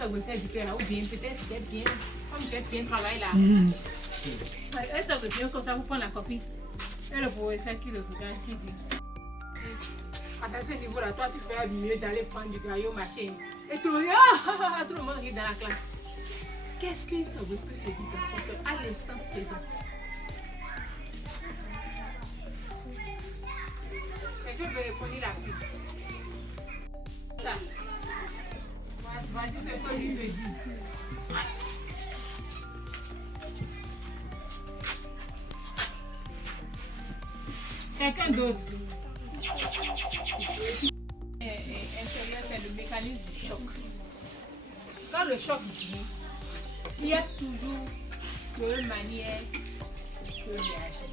ça veut dire là, ou bien peut-être j'ai bien, comme j'ai bien travaillé là. Elle ça veut bien comme ça, vous prenez la copie. Et le professeur qui le regarde, qui dit à ce niveau-là, toi tu ferais mieux d'aller prendre du graillot machin. Et tout le monde rit dans la classe. Qu'est-ce que ça veut se dire dans son cœur à l'instant présent? Quelqu'un veut répondre la fille. Ça. Voici ce que lui me dit. Quelqu'un d'autre. Intérieur, c'est le mécanisme du choc. Quand le choc vient, il y a toujours deux manières de réagir.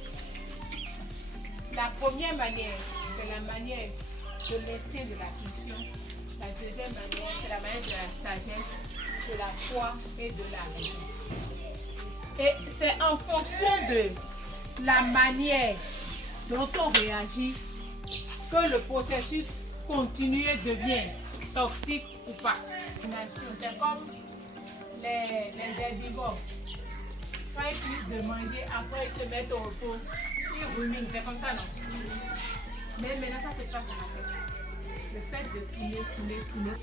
La première manière, c'est la manière de l'instinct de la pulsion. La deuxième manière, c'est la manière de la sagesse, de la foi et de la raison. Et c'est en fonction de la manière dont on réagit que le processus continu devient toxique ou pas. C'est comme les herbivores. Quand ils finissent de manger, après ils se mettent au repos, ils ruminent, c'est comme ça, non? Mais maintenant ça se passe dans la tête. Le fait de tourner.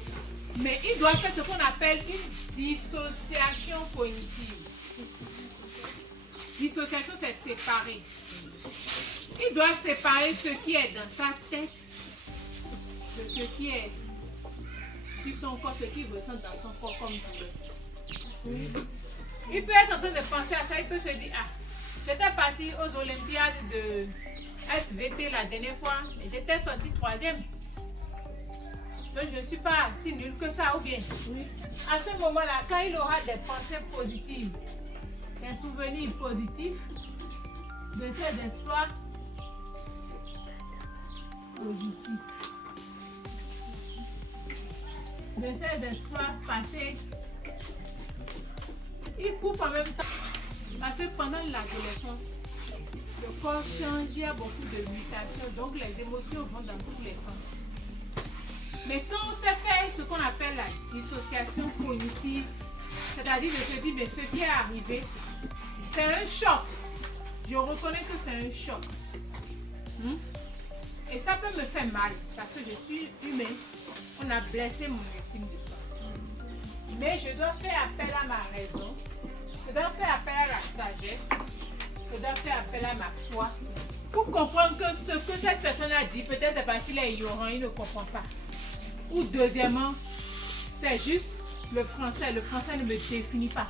Mais il doit faire ce qu'on appelle une dissociation cognitive. Dissociation, c'est séparer. Il doit séparer ce qui est dans sa tête de ce qui est sur son corps, ce qu'il ressent dans son corps comme douleur. Il peut être en train de penser à ça, il peut se dire, ah, j'étais parti aux Olympiades de SVT la dernière fois, mais j'étais sorti 3e. Donc je ne suis pas si nulle que ça, ou bien. À ce moment-là, quand il aura des pensées positives, des souvenirs positifs de ses exploits positifs, de ses exploits passés, il coupe en même temps. Parce que pendant l'adolescence, le corps change, il y a beaucoup de mutations, donc les émotions vont dans tous les sens. Mais quand on sait faire ce qu'on appelle la dissociation cognitive, c'est-à-dire de se dire, mais ce qui est arrivé, c'est un choc. Je reconnais que c'est un choc. Et ça peut me faire mal, parce que je suis humain. On a blessé mon estime de soi. Mais je dois faire appel à ma raison. Je dois faire appel à la sagesse. Je dois faire appel à ma foi. Pour comprendre que ce que cette personne a dit, peut-être c'est parce qu'il est ignorant, il ne comprend pas. Ou deuxièmement, c'est juste le français. Le français ne me définit pas.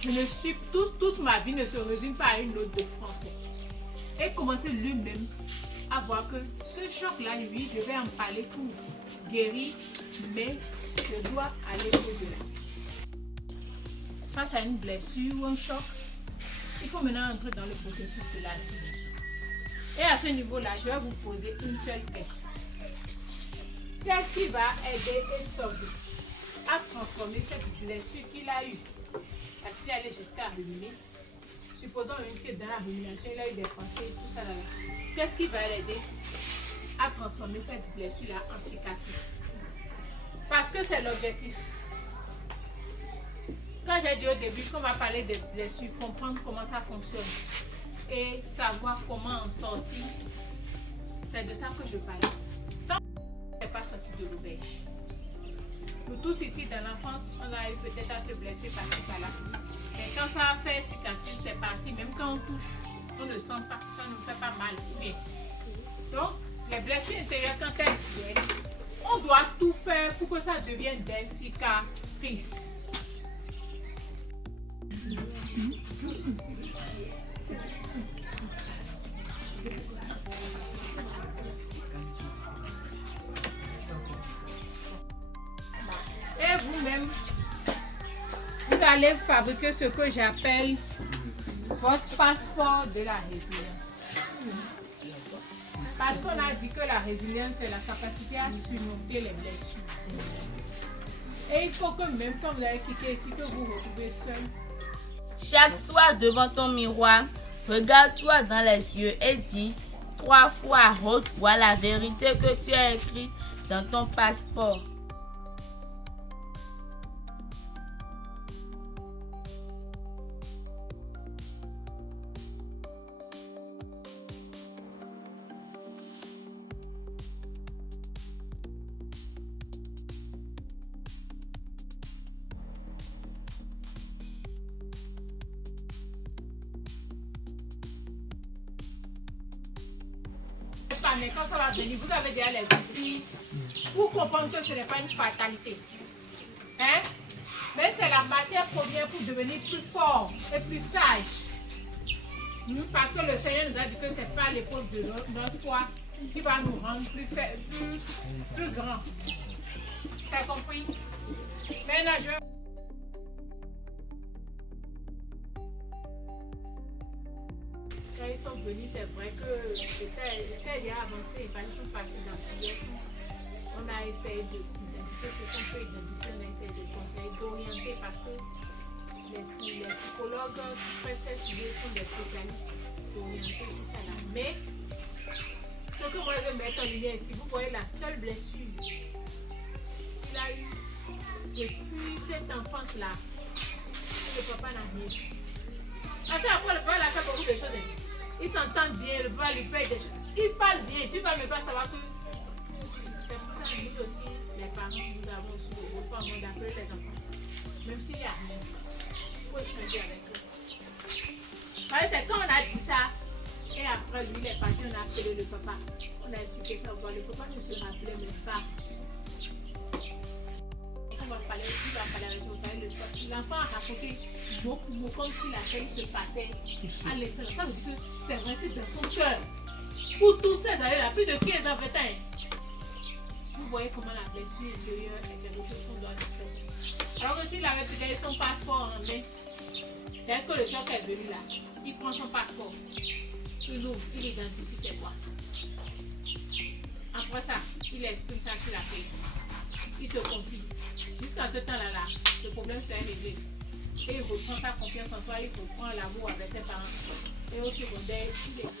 Je ne suis toute ma vie ne se résume pas à une note de français. Et commencer lui-même à voir que ce choc-là, lui, je vais en parler pour guérir, mais je dois aller au-delà. Face à une blessure ou un choc, il faut maintenant entrer dans le processus de la guérison. Et à ce niveau-là, je vais vous poser une seule question. Qu'est-ce qui va aider Esaü à transformer cette blessure qu'il a eue? Parce qu'il allait jusqu'à ruminer. Supposons que dans la rumination, il a eu des pensées, tout ça là. Qu'est-ce qui va l'aider à transformer cette blessure-là en cicatrice? Parce que c'est l'objectif. Quand j'ai dit au début qu'on va parler de blessures, comprendre comment ça fonctionne et savoir comment en sortir, c'est de ça que je parle. Tant qu'on n'est pas sorti de l'auberge, nous tous ici dans l'enfance, on a eu peut-être à se blesser par-ci par-là. Et quand ça a fait cicatrice, c'est parti. Même quand on touche, on ne sent pas, ça ne nous fait pas mal. Bien. Donc, les blessures intérieures, quand elles viennent, on doit tout faire pour que ça devienne des cicatrices. Et vous-même, vous allez fabriquer ce que j'appelle votre passeport de la résilience. Parce qu'on a dit que la résilience, c'est la capacité à surmonter les blessures. Et il faut que même quand vous allez quitter ici, que vous vous retrouvez seul. Chaque soir devant ton miroir, regarde-toi dans les yeux et dis 3 fois à haute voix la vérité que tu as écrite dans ton passeport. pas, mais quand ça va venir, vous avez déjà les outils pour comprendre que ce n'est pas une fatalité. Hein? Mais c'est la matière première pour devenir plus fort et plus sage. Parce que le Seigneur nous a dit que ce n'est pas l'épreuve de notre foi qui va nous rendre plus grands. C'est compris? Maintenant, je vais... Quand ils sont venus, c'est vrai que c'était déjà avancé, il fallait sont passés dans plusieurs semaines. On a essayé d'identifier ce qu'on peut identifier, on a essayé de conseiller, d'orienter parce que les psychologues qui prennent cette idée sont des spécialistes d'orienter tout ça là. Mais ce que moi je veux mettre en lumière ici, vous voyez la seule blessure qu'il a eu depuis cette enfance-là, le papa n'a rien vu. Après, le papa a fait beaucoup de choses. Il s'entend bien, le papa lui paye des choses. Il parle bien, tu vas même pas savoir que. C'est pour ça que nous aussi, les parents, nous avons aussi le rôle d'appeler les enfants. Même s'il n'y a rien, il faut échanger avec eux. C'est quand on a dit ça, et après lui, il est parti, on a appelé le papa. On a expliqué ça au papa. Le papa ne se rappelait même pas. On va parler, il va parler avec son père. L'enfant a raconté beaucoup de mots comme si la scène se passait à l'instant. Ça veut dire que c'est resté dans son cœur. Pour tous ces années-là, plus de 15 ans, 20 ans. Vous voyez comment la blessure intérieure est quelque chose qu'on doit faire. Alors que s'il avait peut-être son passeport en main, dès que le choc est venu là, il prend son passeport, il l'ouvre, il identifie c'est quoi. Après ça, il exprime ça sur la feuille. Il se confie. Jusqu'à ce temps-là, le problème serait réglé. Et il reprend sa confiance en soi, il reprend l'amour avec ses parents. Et au secondaire, il est